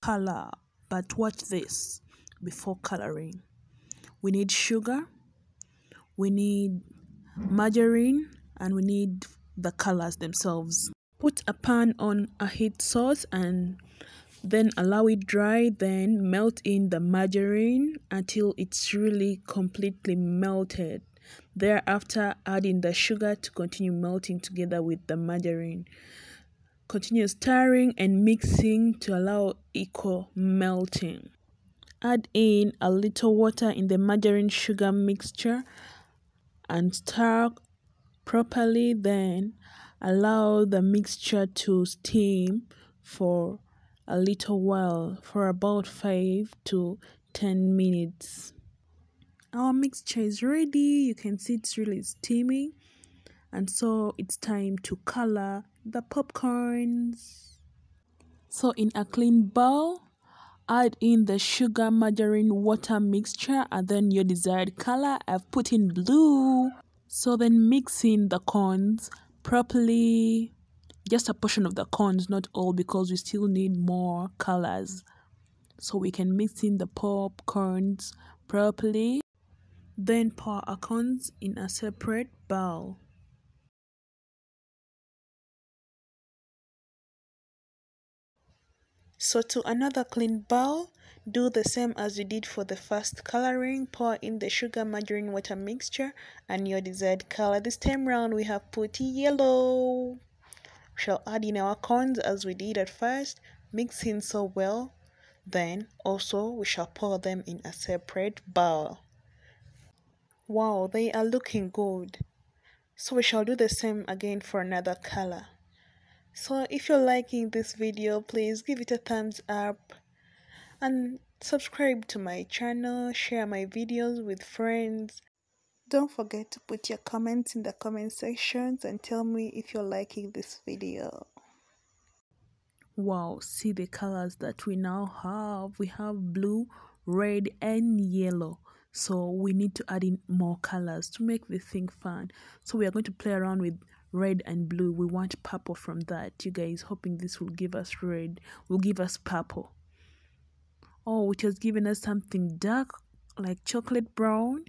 color. But watch this. Before coloring, we need sugar, we need margarine, and we need the colors themselves. Put a pan on a heat source and then allow it dry, then melt in the margarine until it's really completely melted. Thereafter, add in the sugar to continue melting together with the margarine. Continue stirring and mixing to allow equal melting. Add in a little water in the margarine sugar mixture and stir properly, then allow the mixture to steam for a little while, for about 5 to 10 minutes. Our mixture is ready. You can see it's really steaming, and so it's time to color the popcorns. So in a clean bowl, add in the sugar, margarine, water mixture and then your desired color. I've put in blue. So then mix in the corns properly, just a portion of the corns, not all, because we still need more colors. So we can mix in the popcorns properly. Then pour our corns in a separate bowl. So to another clean bowl, do the same as you did for the first coloring. Pour in the sugar, margarine, water mixture and your desired color. This time round we have put yellow. We shall add in our corns as we did at first, mix in so well. Then also we shall pour them in a separate bowl. Wow, they are looking good. So we shall do the same again for another color. So if you're liking this video, please give it a thumbs up and subscribe to my channel, share my videos with friends. Don't forget to put your comments in the comment sections and tell me if you're liking this video. Wow, see the colors that we now have. We have blue, red and yellow. So we need to add in more colors to make the thing fun. So we are going to play around with red and blue. We want purple from that. You guys, hoping this will give us red, will give us purple. Oh, it has given us something dark like chocolate brown.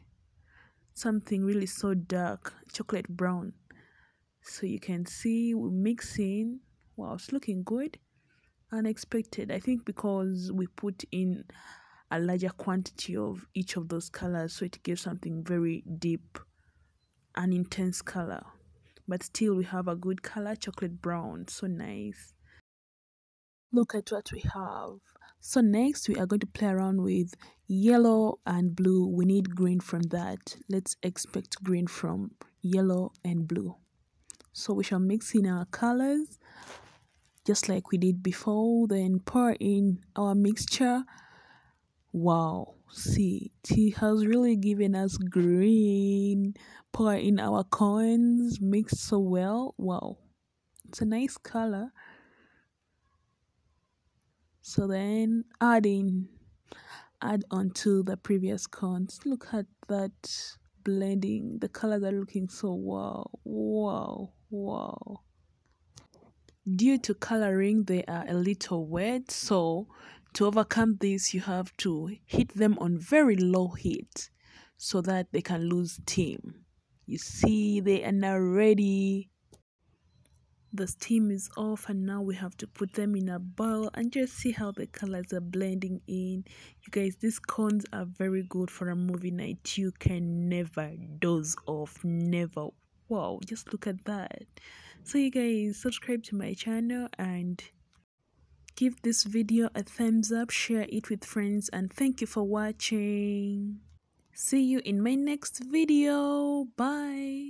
Something really so dark, chocolate brown. So you can see we mix in. Wow, it's looking good. Unexpected, I think, because we put in a larger quantity of each of those colors, so it gives something very deep and intense color, but still we have a good color, chocolate brown. So nice. Look at what we have. So next we are going to play around with yellow and blue. We need green from that. Let's expect green from yellow and blue. So we shall mix in our colors just like we did before, then pour in our mixture. Wow, see, it has really given us green. Pour in our coins, mix so well. Wow, it's a nice color. So then add on to the previous coins. Look at that blending. The colors are looking so wow. Due to coloring, they are a little wet, so to overcome this, you have to heat them on very low heat so that they can lose steam. You see, they are now ready. The steam is off and now we have to put them in a bowl and just see how the colors are blending in. You guys, these cones are very good for a movie night. You can never doze off, never. Wow, just look at that. So you guys, subscribe to my channel and give this video a thumbs up, share it with friends, and thank you for watching. See you in my next video. Bye.